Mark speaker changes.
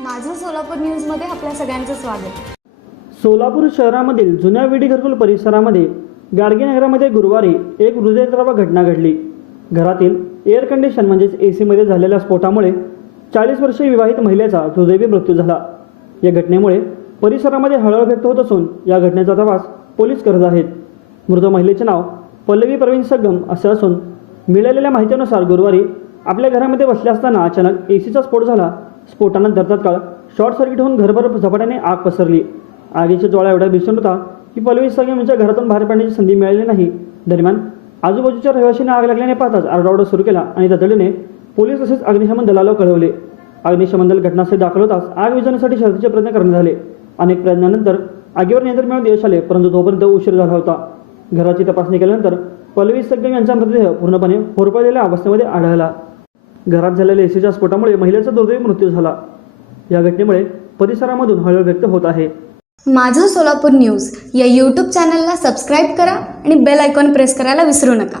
Speaker 1: माझं सोलापूर न्यूजमध्ये आपल्या सगळ्यांचं स्वागत.
Speaker 2: सोलापूर शहरामधील जुन्या विडी घरकुल परिसरामध्ये गाडगे नगरामध्ये गुरुवारी एक हृदयद्रावक घटना घडली. घरातील एअर कंडिशन म्हणजेच ए सीमध्ये झालेल्या स्फोटामुळे चाळीस वर्षीय विवाहित महिलेचा दुर्दैवी मृत्यू झाला. या घटनेमुळे परिसरामध्ये हळहळ व्यक्त होत असून या घटनेचा तपास पोलीस करत आहेत. मृत महिलेचे नाव पल्लवी प्रवीण सगम असे असून मिळालेल्या माहितीनुसार गुरुवारी आपल्या घरामध्ये बसले असताना अचानक ए सीचा स्फोट झाला स्फोटानंतर काळ शॉर्ट सर्किट होऊन घरभर झपाट्याने आग पसरली. आगीच्या ज्वाळा एवढा भीषण होता की पलवी सगम यांच्या घरातून बाहेर पडण्याची संधी मिळाली नाही. दरम्यान आजूबाजूच्या रहिवाशांनी आग लागल्याने पाहताच आरडाओरडा सुरू केला आणि तातडीने पोलीस तसेच अग्निशमन दलाला कळवले. अग्निशमन दल घटनास्थळी दाखल होताच आग विजवण्यासाठी शर्थीचे प्रयत्न करण्यात आले. अनेक प्रयत्नानंतर आगीवर नियंत्रण मिळून यश आले परंतु तोपर्यंत उशीर झाला होता. घराची तपासणी केल्यानंतर पल्लवी सग्गम यांचा मृतदेह पूर्णपणे होरपळलेल्या अवस्थेमध्ये आढळला. घरात झालेल्या एसीच्या स्फोटामुळे महिलेचा दुर्दैवी मृत्यू झाला. या घटनेमुळे परिसरामधून हळहळ व्यक्त होत आहे.
Speaker 1: माझं सोलापूर न्यूज या यूट्यूब चॅनलला सबस्क्राईब करा आणि बेल आयकॉन प्रेस करायला विसरू नका.